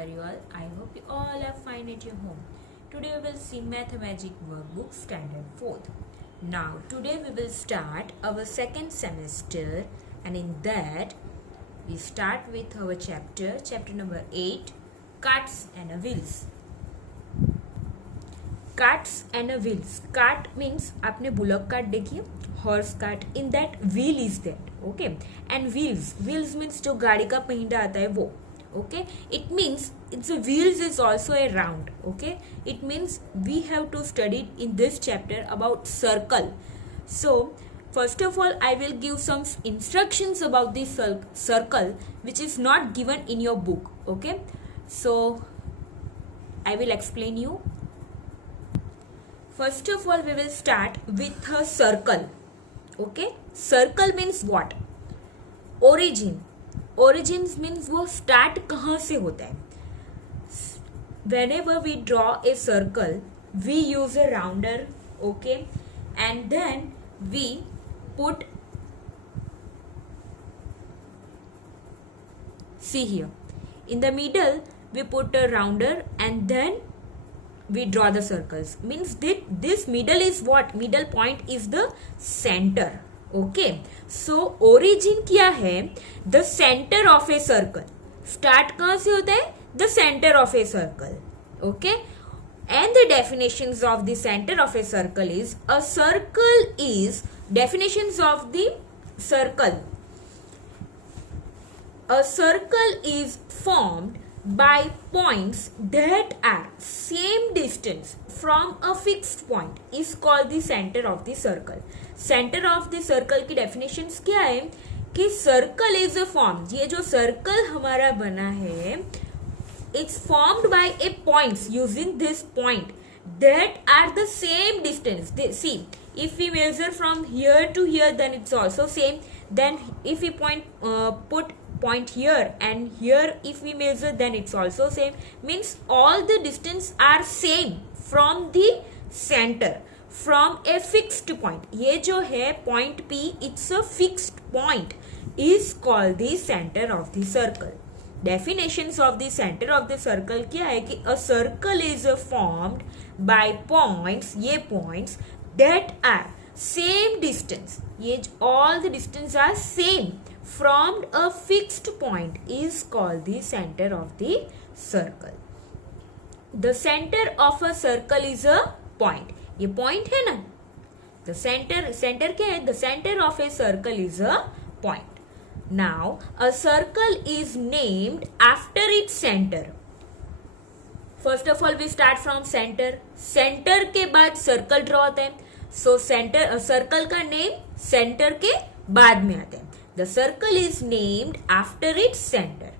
are you all? I hope you all are fine at your home. Today we will see Mathemagic Workbook Standard 4th. Now today we will start our second semester, and in that we start with our chapter number 8, Carts and Wheels. Carts and wheels. Cart means आपने bullock cart देखी है, horse cart. In that wheel is that, okay. And wheels, wheels means जो गाड़ी का पहिंदा आता है वो, okay. It means its wheels is also a round, okay. It means we have to study in this chapter about circle. So first of all, I will give some instructions about this circle which is not given in your book, okay. So I will explain you. First of all, we will start with a circle, okay. Circle means what? Origin. Origins means वो start कहाँ से होता है. Whenever we draw a circle, we use a rounder, okay, and then we put, see here, in the middle we put a rounder and then we draw the circles. Means that this middle is what? Middle point is the center, okay. So origin क्या है? The center of a circle. Start कहाँ से होता है? The center of a circle, okay. And the definitions of the center of a circle is, a circle is, definitions of the circle. A circle is formed by points that are same distance from a fixed point is called the center of the circle. Center of the circle की definitions क्या है कि circle is a form, ये जो circle हमारा बना है, it's formed by a points, using this point that are the same distance. See, if we measure from here to here, then it's also same. Then if we put point here and here, if we measure, then it's also same. Means all the distance are same from the center, from a fixed point. ये जो है point P, it's a fixed point, is called the center of the circle. Definitions of the center of the circle क्या है कि a circle is formed by points, ये points that are same distance, ये all the distance are same from a fixed point is called the center of the circle. The center of a circle is a point. ये point है ना. The center क्या है? The center of a circle is a point. Now a circle is named after its center. First of all, we start from center. Center के बाद circle draw होता है. So center, circle का name center के बाद में आता है. The circle is named after its center.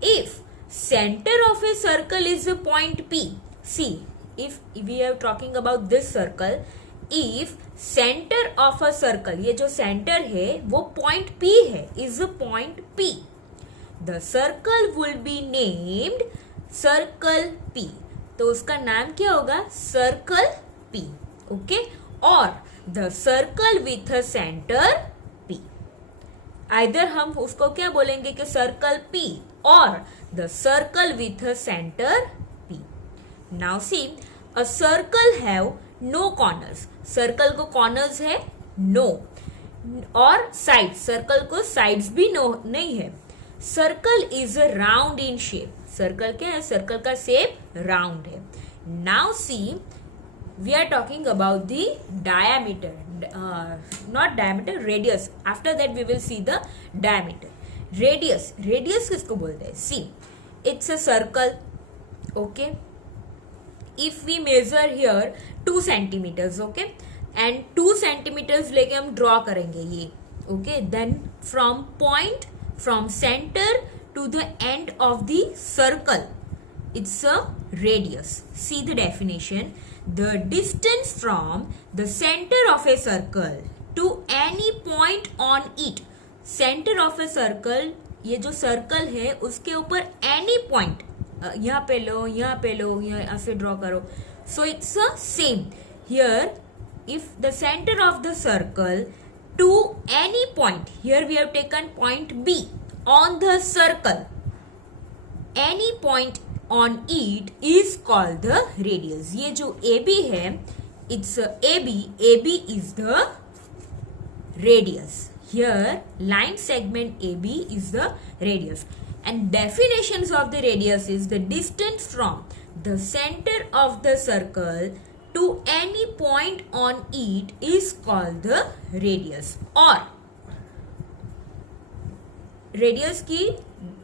If center of a circle is a point P, see, if we are talking about this circle, if center of a circle, ये जो center है वो point P है, is a point P, the circle will be named circle P. तो उसका नाम क्या होगा? Circle P, okay. और the circle with a center P. Either हम उसको क्या बोलेंगे कि circle P or the circle with a center P. Now see, a circle have no corners. Circle को corners है no, और sides, circle को sides भी no नहीं है. Circle is a round in shape. Circle क्या है? Circle का shape round है. Now see, we are talking about the diameter, not diameter, radius. After that we will see the diameter. Radius किसको बोलते हैं? See, it's a circle, okay. If we measure here 2 centimeters, okay, and 2 centimeters लेके हम draw करेंगे ये, okay. Then from center to the end of the circle, it's a radius. See the definition. The distance from the center of a circle to any point on it. Center of a circle, ये जो circle है उसके ऊपर any point, यहाँ पे लो, यहाँ पे लो, यहाँ ऐसे draw करो. So it's a same. Here, if the center of the circle to any point, here we have taken point B on the circle. Any point on it is called the radius. ये जो AB है, it's AB is the radius. Here line segment AB is the radius, and definitions of the radius is the distance from the center of the circle to any point on it is called the radius. और radius की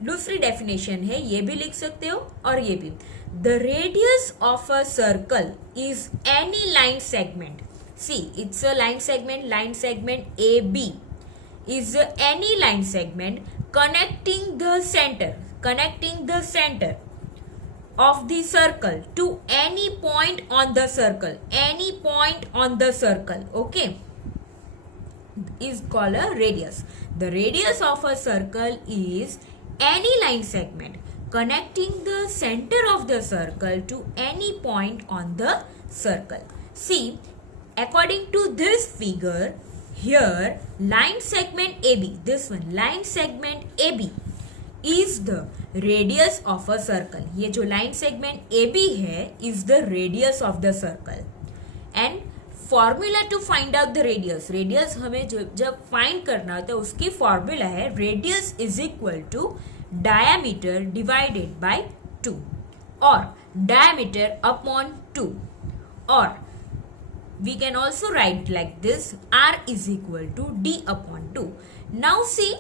दूसरी definition है, ये भी लिख सकते हो और ये भी. The radius of a circle is any line segment. See it's a line segment A B is any line segment connecting the center of the circle to any point on the circle, okay, is called a radius. The radius of a circle is any line segment connecting the center of the circle to any point on the circle. See, according to this figure, here line segment AB, this one line segment AB is the radius of a circle. ये जो line segment AB है is the radius of the circle. And formula to find out the radius हमें जब find करना होता है उसकी formula है radius is equal to diameter divided by 2 और diameter upon 2, or we can also write like this, r is equal to d upon 2. Now see,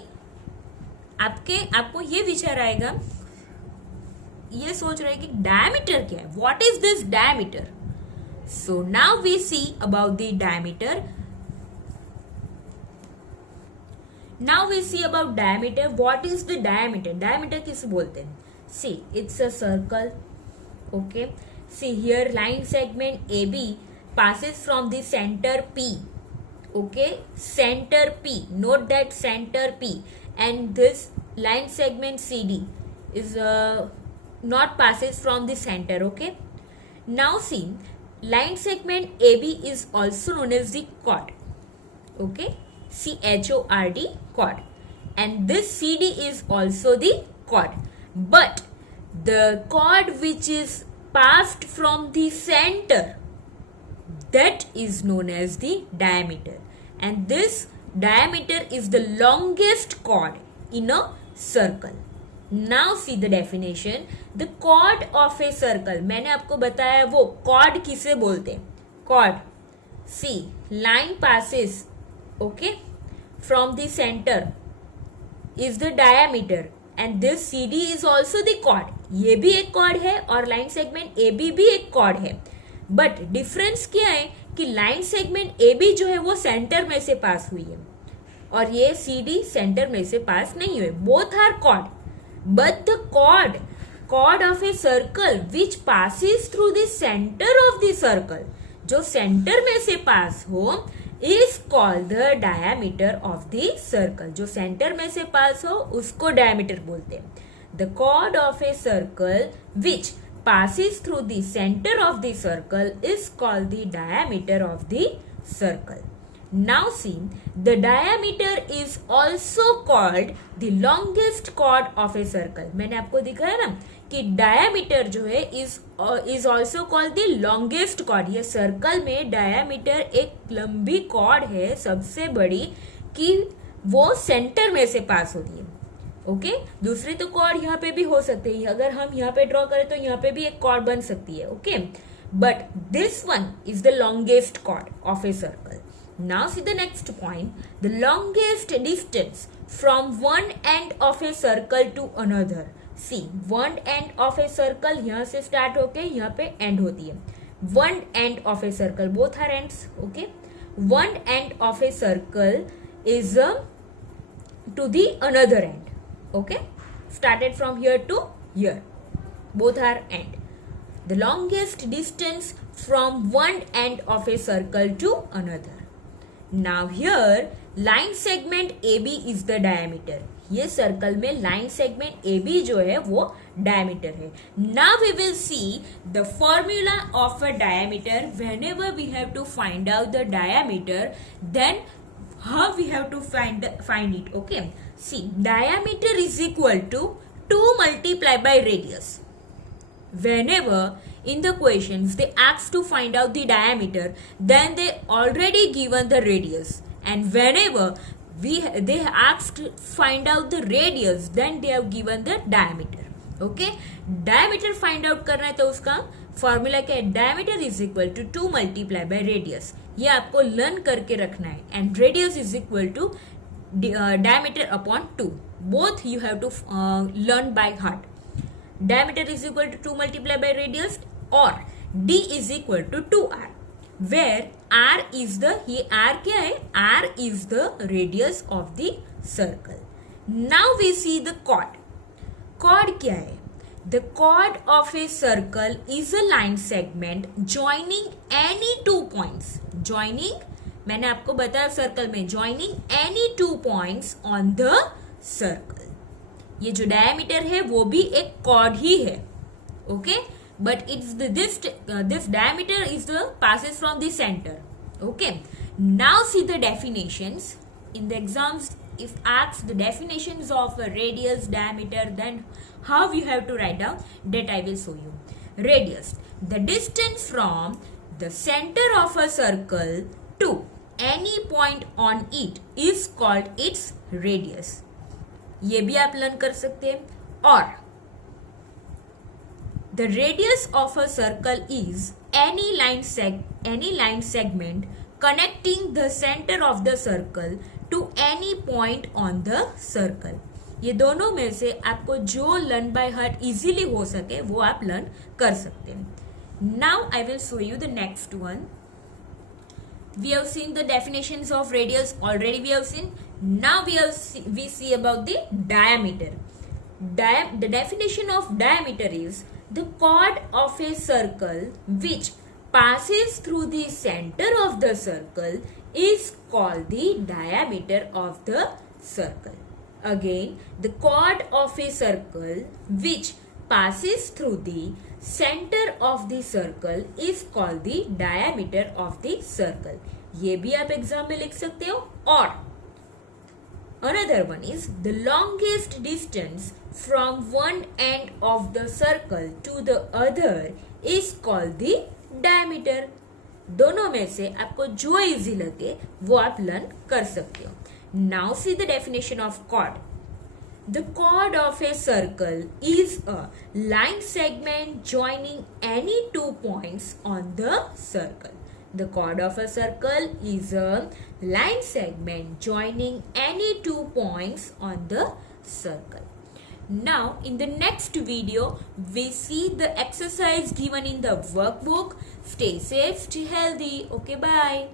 आपको ये विचार आएगा, ये सोच रहे कि डायमीटर क्या है, what is this diameter. So now we see about the diameter. What is the diameter किसे बोलते हैं. See it's a circle, okay. See here line segment A B passes from the center P, okay, center P, note that center P, and this line segment CD is not passes from the center, okay. Now see, line segment AB is also known as the chord, okay, CHORD, chord, and this CD is also the chord, but the chord which is passed from the center, that is known as the diameter, and this diameter is the longest chord in a circle. Now see the definition. The chord of a circle, मैंने आपको बताया वो chord किसे बोलते हैं. Chord, see, line passes, okay, from the center is the diameter, and this CD is also the chord. ये भी एक chord है और line segment AB भी एक chord है. बट डिफरेंस क्या है कि लाइन सेगमेंट ए बी जो है वो सेंटर में से पास हुई है और ये सी डी सेंटर में से पास नहीं हुए. Both are chord, but the chord of a circle which passes through the center of the circle, जो सेंटर में से पास हो, is called the diameter of the circle. जो सेंटर में से पास हो उसको डायमीटर बोलते हैं. The chord of a circle which passes through the center of the circle is called the diameter of the circle. Now see, the diameter is also called the longest chord of a circle. मैंने आपको दिखाया ना कि diameter जो है is also called the longest chord. ये circle में diameter एक लंबी chord है सबसे बड़ी कि वो center में से पास होती है, ओके. दूसरी तो कॉर्ड यहाँ पे भी हो सकते हैं, अगर हम यहाँ पे ड्रॉ करें तो यहाँ पे भी एक कॉर्ड बन सकती है, okay. But this one is the longest chord of a circle. Now see the next point, the longest distance from one end of a circle to another. See, one end of a circle यहाँ से start होके यहाँ पे end होती है. One end of a circle, both are ends, okay. One end of a circle is to the another end, okay, started from here to here, both are end. The longest distance from one end of a circle to another. Now here line segment AB is the diameter. ये circle में line segment AB जो है वो diameter है. Now we will see the formula of a diameter. Whenever we have to find out the diameter, then how we have to find it, okay. See, diameter is equal to 2 multiplied by radius, whenever in the questions they ask to find out the diameter, then they already given the radius, and whenever they asked to find out the radius, then they have given the diameter. Okay, diameter find out करना है तो उसका formula क्या है, diameter is equal to 2 multiply by radius. ये आपको learn करके रखना है. And radius is equal to diameter upon 2. Both you have to learn by heart. Diameter is equal to 2 multiplied by radius, or d is equal to 2r, where r is the, ये r क्या है, r is the radius of the circle. Now we see the chord. Chord क्या है? The chord of a circle is a line segment joining any 2 points. Joining, मैंने आपको बताया circle में, joining any 2 points on the circle. ये जो diameter है वो भी एक chord ही है. Okay, but it's this diameter is the passes from the center. Okay, now see the definitions. In the exams, if asked the definitions of a radius, diameter, then how you have to write down, that I will show you. Radius, the distance from the center of a circle to any point on it is called its radius. ये भी आप learn कर सकते हैं. और the radius of a circle is any line segment connecting the center of the circle to any point on the circle. ये दोनों में से आपको जो लर्न बाय हार्ट इजीली हो सके वो आप लर्न कर सकते हैं. Now I will show you the next one. We have seen the definitions of radius already. We have seen. Now we see about the diameter. The definition of diameter is the chord of a circle which passes through the center of the circle is called the diameter of the circle. Again, the chord of a circle which passes through the center of the circle is called the diameter of the circle. ये भी आप exam में लिख सकते हो. और another one is the longest distance from one end of the circle to the other is called the diameter. दोनों में से आपको जो इजी लगे वो आप लर्न कर सकते हो. Now see the definition of chord. The chord of a circle is a line segment joining any 2 points on the circle. The chord of a circle is a line segment joining any 2 points on the circle. Now in the next video we see the exercise given in the workbook. Stay safe, stay healthy. Okay, bye.